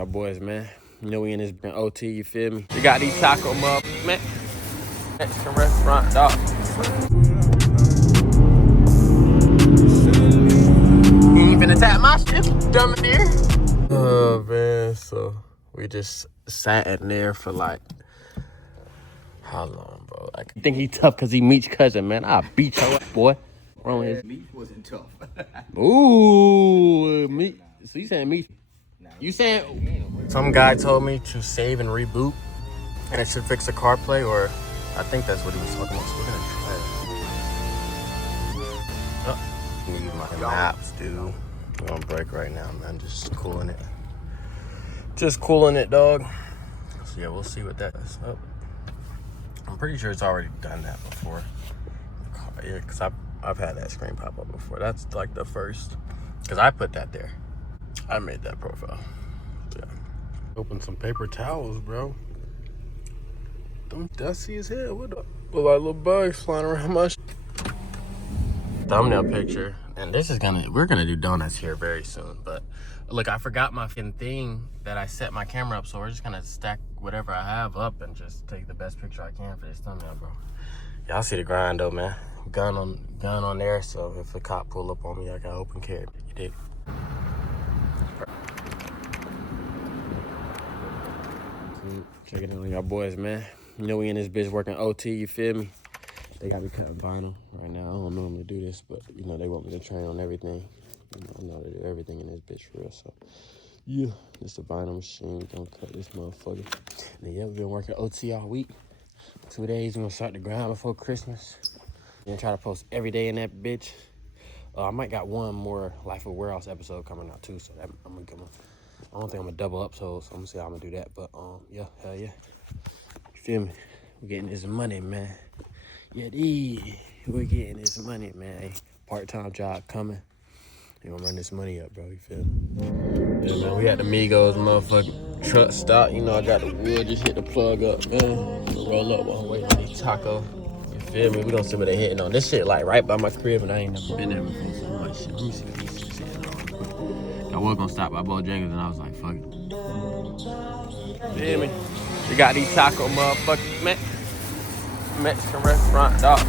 y'all boys, man. You know we in this OT, you feel me? We got these taco man. Mexican restaurant, dog. You ain't finna tap my shit, dumb dear. Oh, man, so we just sat in there for like, how long, bro? Like, you think he tough because he Meech's cousin, man? I'll beat your ass, boy. Wrong with his Meech wasn't tough. Ooh, Meech. So you saying Meech? You saying some guy told me to save and reboot, and it should fix the CarPlay, or I think that's what he was talking about. So we're gonna try it. Oh, need my maps, dude. We're on break right now, man. Just cooling it. Just cooling it, dog. So yeah, we'll see what that is. Oh, I'm pretty sure it's already done that before. Yeah, because I've had that screen pop up before. That's like the first, because I put that there. I made that profile. Yeah. Open some paper towels, bro. Them dusty as hell. What the? Look like little bugs flying around my thumbnail picture. And this is we're gonna do donuts here very soon. But look, I forgot my thing that I set my camera up, so we're just gonna stack whatever I have up and just take the best picture I can for this thumbnail, bro. Y'all see the grind though, man. Gun on there, so if a cop pull up on me, I got open carry. You dig? Checking in on y'all boys, man. You know we in this bitch working OT, you feel me? They got me cutting vinyl right now. I don't normally do this, but you know they want me to train on everything. You know, I know they do everything in this bitch for real, so yeah, it's a vinyl machine. Don't cut this motherfucker. And then, yeah, we've been working OT all week. 2 days, we're gonna start the grind before Christmas. Gonna try to post every day in that bitch. I might got one more Life of Warehouse episode coming out too, so that, I don't think I'm gonna double up, so I'm gonna see how I'm gonna do that. But yeah, hell yeah. You feel me? We're getting this money, man. Yeah, we're getting this money, man. Part-time job coming. You gonna run this money up, bro. You feel me? Yeah, man. We at the Migos, motherfucking truck stop. You know I got the wood. Just hit the plug up, man. Roll up while I'm waiting on these taco. You feel me? We don't see what they hitting on. This shit like right by my crib, and I ain't never been there before. So I'm like, shit. Let me see what these shit's hitting on. I was gonna stop by Bojangles, and I was like, fuck it. Feel me? We got these taco motherfuckers, man. Mexican restaurant, dog.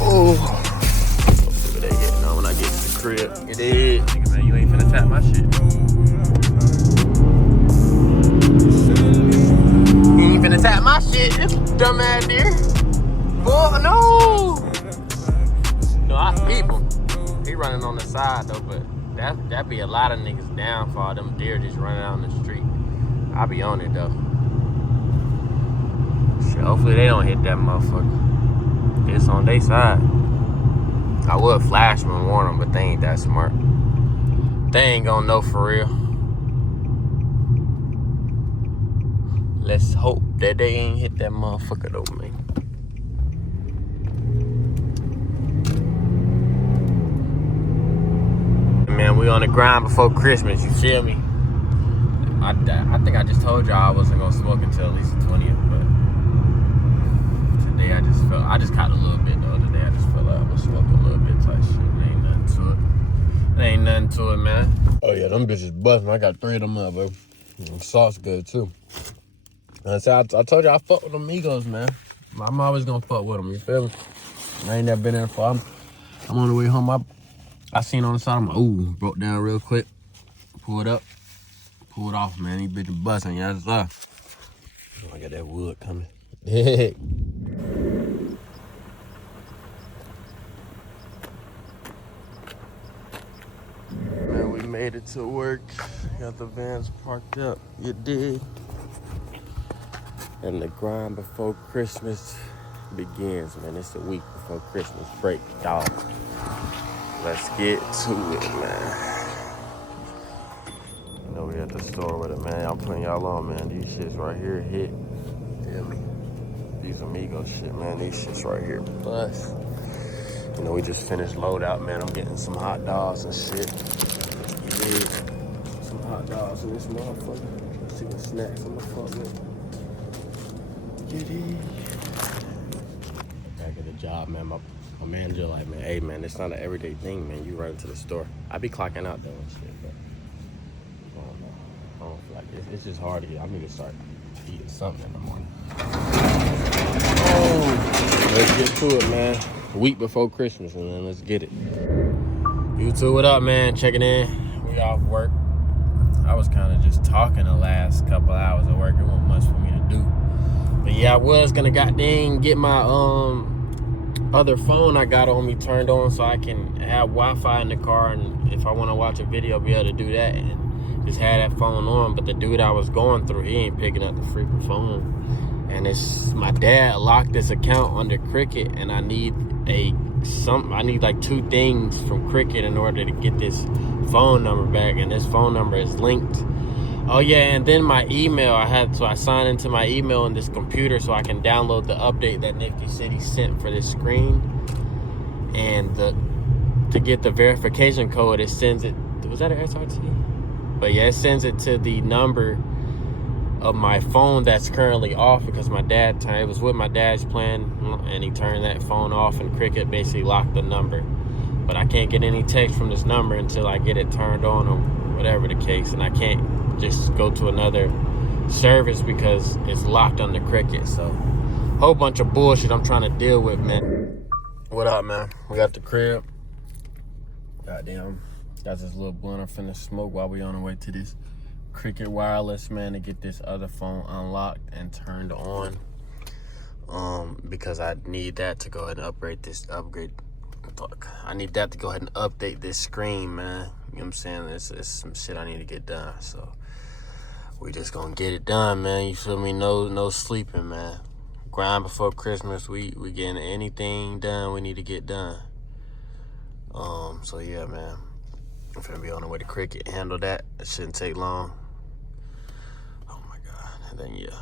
Oh, let's see what they getting on when I get to the crib. It is. Nigga, man, you ain't finna tap my shit. You ain't finna tap my shit, this dumbass deer. Boy, no. No, I peep him. He running on the side though, but that be a lot of niggas down for all them deer just running down the street. I be on it though. Shit, hopefully they don't hit that motherfucker. It's on their side. I would flash them and warn them, but they ain't that smart. They ain't gonna know for real. Let's hope that they ain't hit that motherfucker though, man. Man, we on the grind before Christmas, you feel me? I think I just told y'all I wasn't gonna smoke until at least the 20th, but today I just caught a little bit the other day. I just felt like I was smoking a little bit type shit. There ain't nothing to it. There ain't nothing to it, man. Oh yeah, them bitches busting. I got 3 of them up, bro. The sauce good too. And so I told you I fuck with them Migos, man. I'm always gonna fuck with them, you feel me? I ain't never been there before. I'm on the way home. I seen on the side, I'm like, ooh, broke down real quick. Pulled up, pulled off, man. These bitches busting, yeah, that's love. Oh, I got that wood coming. Yeah. Man, we made it to work. Got the vans parked up. You did. And the grind before Christmas begins, man. It's the week before Christmas break, dog. Let's get to it, man. You know we at the store with it, man. I'm putting y'all on, man. These shits right here hit. Feel me? These Amigos shit, man. These shits right here bust. You know, we just finished loadout, man. I'm getting some hot dogs and shit. Yeah. Some hot dogs in this motherfucker. Let's see what snacks I'm gonna fuck with. Get it. Back at the job, man. My manager like, man, hey, man, it's not an everyday thing, man. You run to the store. I be clocking out though and shit, but It's just hard to get. I need to start eating something in the morning. Oh, let's get to it, man. A week before Christmas, and then let's get it. YouTube, what up, man? Checking in. We off work. I was kind of just talking the last couple hours of work. It wasn't much for me to do. But yeah, I was gonna goddamn get my other phone I got on me turned on so I can have Wi-Fi in the car, and if I want to watch a video, be able to do that and just have that phone on. But the dude I was going through, he ain't picking up the freaking phone. And it's my dad locked this account under Cricket, and I need like 2 things from Cricket in order to get this phone number back, and this phone number is linked. Oh yeah, and then my email, I signed into my email in this computer so I can download the update that Nifty City sent for this screen. And to get the verification code, it sends it, was that an SRT? But yeah, it sends it to the number of my phone that's currently off, because it was with my dad's plan, and he turned that phone off, and Cricket basically locked the number. But I can't get any text from this number until I get it turned on, or whatever the case, and I can't just go to another service because it's locked under Cricket. So whole bunch of bullshit I'm trying to deal with, man. What up, man? We got the crib. Goddamn, got this little blunt I'm finna smoke while we on the way to this Cricket wireless, man, to get this other phone unlocked and turned on, because I need that to go ahead and I need that to go ahead and update this screen, man. You know what I'm saying? It's some shit I need to get done, so we just gonna get it done, man. You feel me? No sleeping, man. Grind before Christmas. We getting anything done we need to get done. So yeah, man, I'm finna be on the way to Cricket, handle that. It shouldn't take long. Oh my God. And then yeah.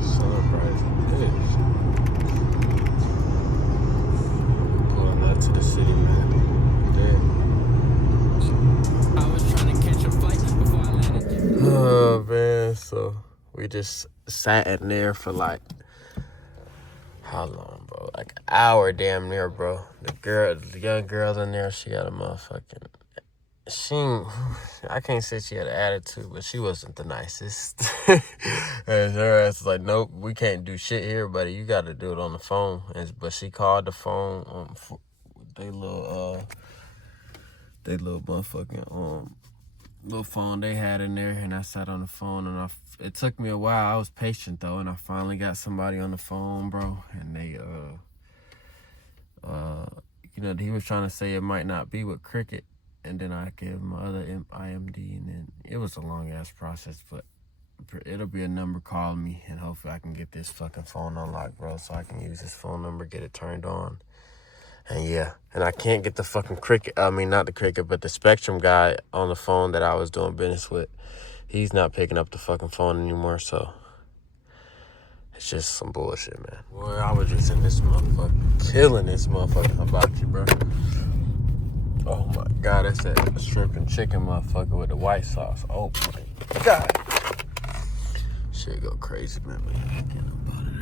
Sun bright as bitch. Pulling out to the city, man. There. I was trying to catch a flight before I landed. Oh man, so we just sat in there for like, how long, bro? Like an hour damn near, bro. The young girl in there, she got a motherfucking, I can't say she had an attitude, but she wasn't the nicest. And her ass was like, nope, we can't do shit here, buddy. You got to do it on the phone. But she called the phone, they little motherfucking, little phone they had in there, and I sat on the phone, and it took me a while. I was patient though, and I finally got somebody on the phone, bro, and they he was trying to say it might not be with Cricket, and then I gave him my other IMD, and then it was a long ass process, but it'll be a number calling me, and hopefully I can get this fucking phone unlocked, bro, so I can use this phone number, get it turned on. And yeah, and I can't get the fucking Cricket, not the Cricket, but the Spectrum guy on the phone that I was doing business with. He's not picking up the fucking phone anymore, so it's just some bullshit, man. Boy, I was just in this motherfucker, killing this motherfucker hibachi, bro. Oh my God, that's that shrimp and chicken motherfucker with the white sauce. Oh my God. Shit go crazy, man. Get up out of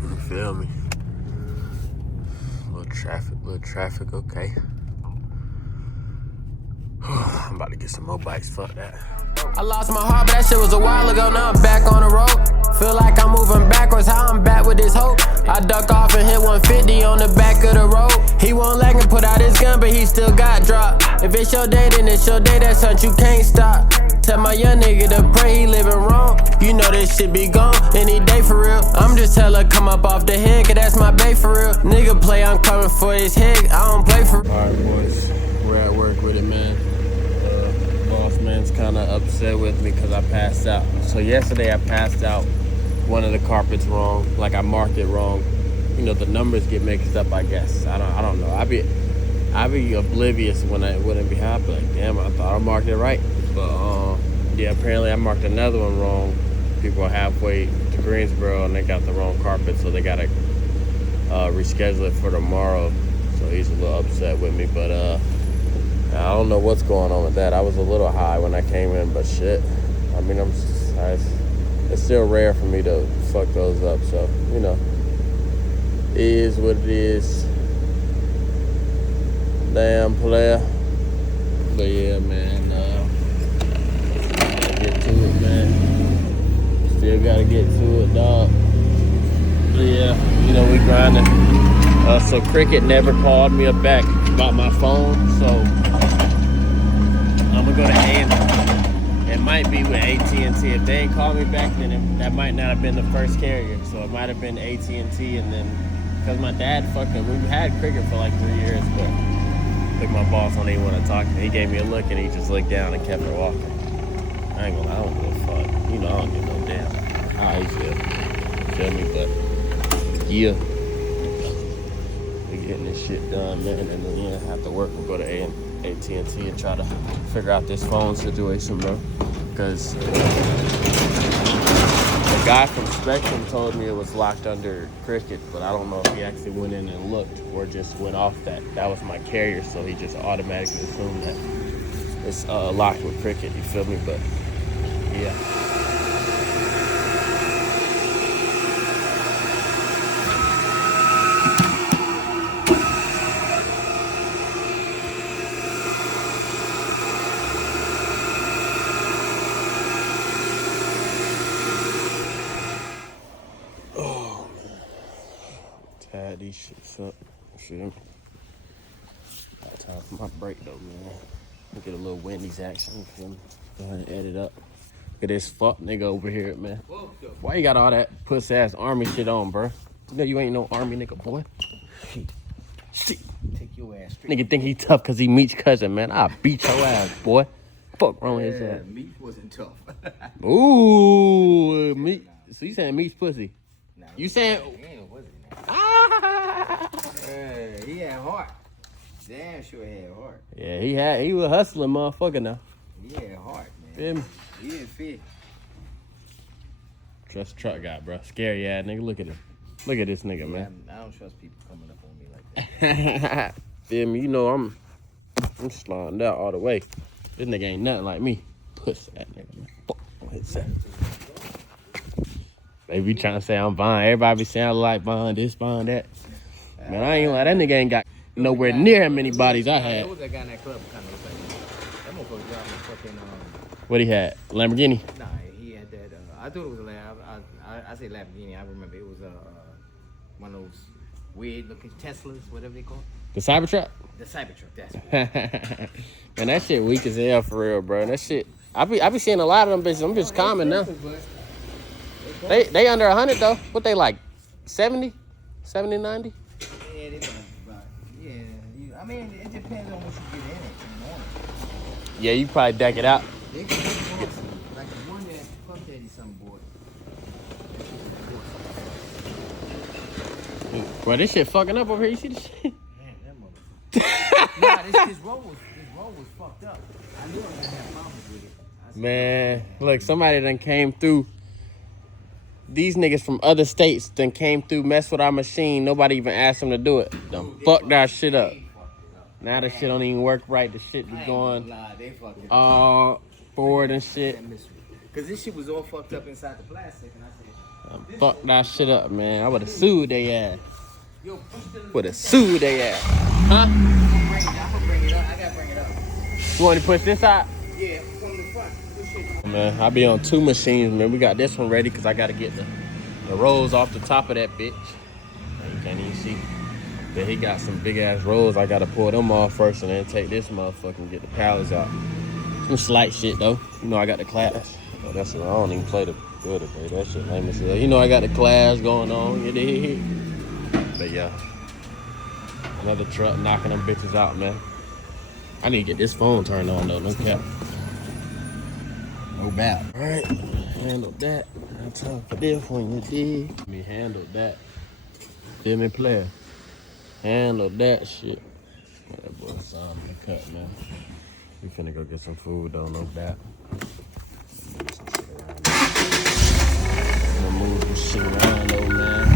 there. You feel me? Little traffic, okay. I'm about to get some more bites, fuck that. I lost my heart, but that shit was a while ago. Now I'm back on the road. Feel like I'm moving backwards, how I'm back with this hope. I duck off and hit 150 on the back of the road. He won't let him put out his gun, but he still got dropped. If it's your day, then it's your day, that's something you can't stop. Tell my young nigga to pray, he living wrong. You know this shit be gone any day for real. I'm just tell her come up off the head, cause that's my bae for real. Nigga play, I'm coming for his head, I don't play for real. Alright boys, we're at work with it, man. Boss man's kind of upset with me because I passed out. So yesterday I passed out one of the carpets wrong, like I marked it wrong. You know, the numbers get mixed up, I guess. I don't know. I be oblivious when I wouldn't be happy. Like, damn, I thought I marked it right. But yeah, apparently I marked another one wrong. People are halfway to Greensboro and they got the wrong carpet, so they gotta reschedule it for tomorrow. So he's a little upset with me, but I don't know what's going on with that. I was a little high when I came in, but shit. I mean, it's still rare for me to fuck those up, so, you know. It is what it is. Damn player. But yeah, man, gotta get to it, man. Still gotta get to it, dog. But yeah, you know, we grinding. So Cricket never called me back about my phone, so I'm gonna go to A&T. It might be with AT&T. If they ain't called me back, then that might not have been the first carrier. So it might have been AT&T, and then because my dad we had Cricket for like 3 years, but I think my boss don't even want to talk to me. He gave me a look and he just looked down and kept it walking. I ain't gonna lie, I don't give a fuck. You know, I don't give no damn how he feel me, but yeah. We getting this shit done, man, and then after work we'll go to AT&T and try to figure out this phone situation, bro. Because the guy from Spectrum told me it was locked under Cricket, but I don't know if he actually went in and looked or just went off that was my carrier, so he just automatically assumed that it's locked with Cricket, you feel me? But yeah. Tie these shits up. Feel me? Got time for my break though, man. Get a little Wendy's action. Feel me? Go ahead and edit up. Look at this fuck nigga over here, man. Why you got all that puss ass army shit on, bro? You know you ain't no army nigga, boy. Shit. Take your ass straight. Nigga think he tough cause he Meech's cousin, man. I'll beat your ass, boy. Fuck wrong with his ass. Meech wasn't tough. Ooh, Meech. So you saying Meech's pussy? Nah, you saying? He had heart. Damn sure he had heart. Yeah, he was hustling, motherfucker. Now. He had heart, man. Feel me? He didn't fit. Trust truck guy, bro. Scary ass nigga. Look at him. Look at this nigga, man. I don't trust people coming up on me like that. Feel me? You know I'm sliding out all the way. This nigga ain't nothing like me. Puss that nigga, man. Fuck on his ass. They be trying to say I'm Vine. Everybody be saying I like Vine, this, Vine, that. Man, I ain't gonna lie. That nigga ain't got nowhere near how many bodies I had. There was that guy in that club kind of was like that. That motherfucker driving a fucking What he had? Lamborghini? Nah, he had that. I thought it was a I say Lamborghini. I remember it was one of those weird looking Teslas, whatever they call it. The Cybertruck? The Cybertruck. That's it. Man, that shit weak as hell for real, bro. That shit. I be seeing a lot of them bitches. I'm just common now. They under 100 though. What they like? 70? 70, 90? Yeah, they I mean, it depends on what you get in it in the morning. Yeah, you probably deck it out. They can get like the one that Puff Daddy some boy. Bro, this shit fucking up over here. You see this shit? Man, that motherfucker. Nah, this road was fucked up. I knew I was gonna have problems with it. Man, look, somebody done came through. These niggas from other states done came through, messed with our machine. Nobody even asked them to do it. Done fucked our shit up. Now the shit don't even work right. The shit be going all forward and shit. Cause this shit was all fucked up inside the plastic, and I said, fucked that shit up, man. I would have sued they ass. Would have sued they ass. Huh? I'm gonna bring it up. I gotta bring it up. You want to push this out? Yeah, from the front. Man, I be on two machines, man. We got this one ready because I got to get the rolls off the top of that bitch. You can't even see. Then he got some big ass rolls. I got to pull them off first and then take this motherfucker and get the pallets out. Some slight shit, though. You know I got the class. Oh, that's what I don't even play the good today. That shit lame as hell. You know I got the class going on. You dig? But yeah. Another truck knocking them bitches out, man. I need to get this phone turned on, though. No cap. No doubt. All right, handled that. I time for this one, you dig? Me handled that. Feel me, player? Handled that shit. That boy signed in the cut, man. We finna go get some food, though, no doubt. I'm gonna move some shit around, though, man.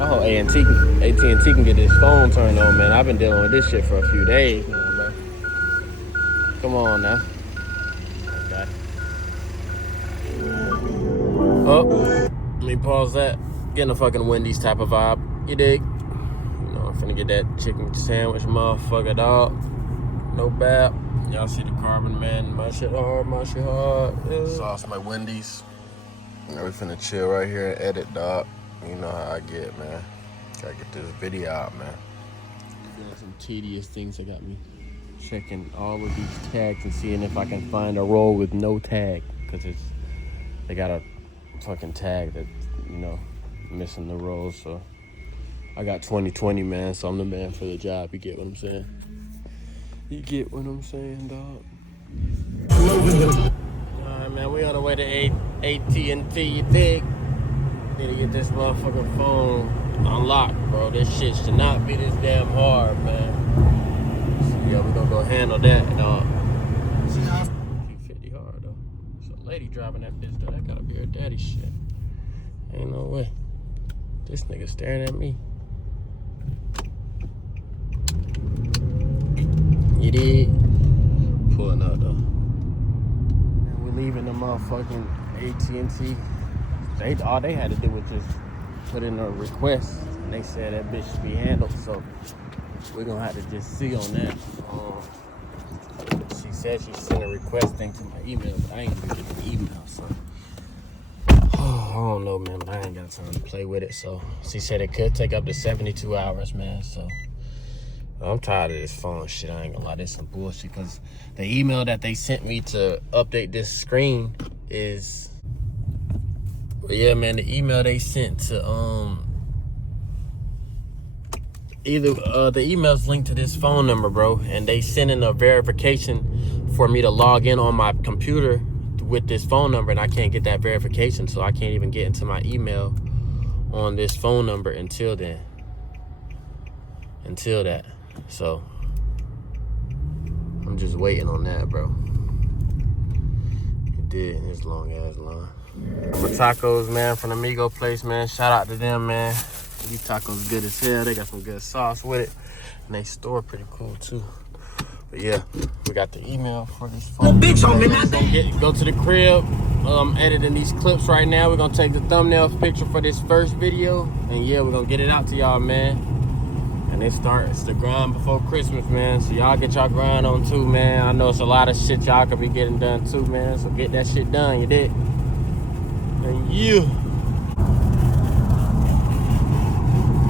I hope AT&T can get this phone turned on, man. I've been dealing with this shit for a few days now, bro. Come on now. Oh, let me pause that. Getting a fucking Wendy's type of vibe. You dig? You know, I'm finna get that chicken sandwich, motherfucker, dog. No bad. Y'all see the carbon, man. My shit hard, my shit hard. Yeah. Sauce my Wendy's. Now we finna chill right here and edit, dog. You know how I get, man. Gotta get this video out, man. Doing some tedious things that got me checking all of these tags and seeing if I can find a roll with no tag. Cause they got a fucking tag that, you know, missing the rolls. So I got 2020, man. So I'm the man for the job. You get what I'm saying? You get what I'm saying, dog? Alright, man, we on the way to AT&T, you dig? Need to get this motherfucking phone unlocked, bro. This shit should not be this damn hard, man. So, yeah, we gonna go handle that, dog. 250 hard, though. There's a lady driving that bitch, though. That gotta be her daddy's shit. Ain't no way. This nigga staring at me. You did? Pulling up, though. And we're leaving the motherfucking AT&T. All they had to do was just put in a request, and they said that bitch should be handled. So we're gonna have to just see on that. She said she sent a request thing to my email, but I ain't even get the email. So I don't know, man. But I ain't got time to play with it. So she said it could take up to 72 hours, man. So I'm tired of this phone shit. I ain't gonna lie, this some bullshit. Cause the email that they sent me to update this screen is. But yeah, man, the email they sent to the email's linked to this phone number, bro, and they sent in a verification for me to log in on my computer with this phone number, and I can't get that verification, so I can't even get into my email on this phone number until then. Until that. So I'm just waiting on that, bro. It did this long ass line. My tacos, man, from the Migo place, man. Shout out to them, man. These tacos good as hell. They got some good sauce with it. And they store pretty cool, too. But yeah, we got the email for this phone. Go to the crib, editing these clips right now. We're going to take the thumbnail picture for this first video. And yeah, we're going to get it out to y'all, man. And it's the grind before Christmas, man. So y'all get y'all grind on, too, man. I know it's a lot of shit y'all could be getting done, too, man. So get that shit done, you did. And you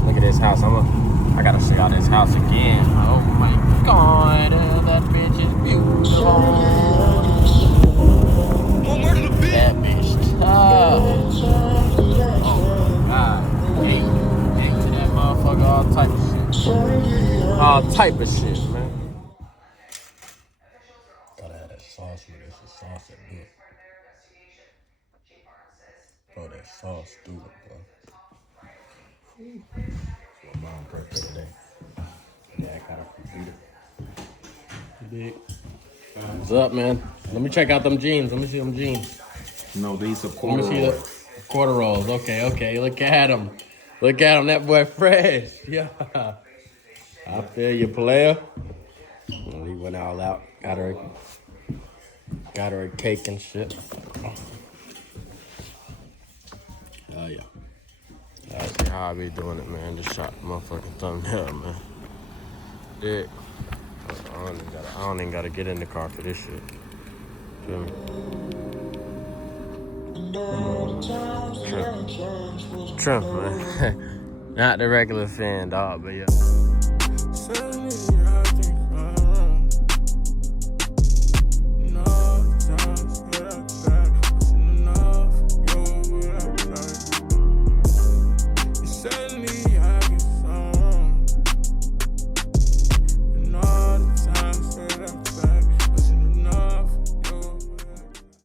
look at this house. I gotta show y'all this house again. Oh my god, that bitch is beautiful. That bitch tough. Oh my god. Hey, to that motherfucker, all type of shit. All type of shit, man. Gotta have that sauce with this. The sauce that good. Bro, that sauce stupid, bro. My mom's birthday today. Yeah, I got a computer. Big. What's up, man? Let me check out them jeans. Let me see them jeans. No, these are quarter rolls. Let me see the quarter rolls. Okay. Look at them. Look at him. That boy fresh. Yeah. I feel you, player. Well, he went all out. Got her a cake and shit. Yeah. That's how I be doing it, man. Just shot the motherfucking thumbnail, man. Dick. I don't even gotta get in the car for this shit. Feel me? Trump, man. Not the regular fan, dog, but yeah.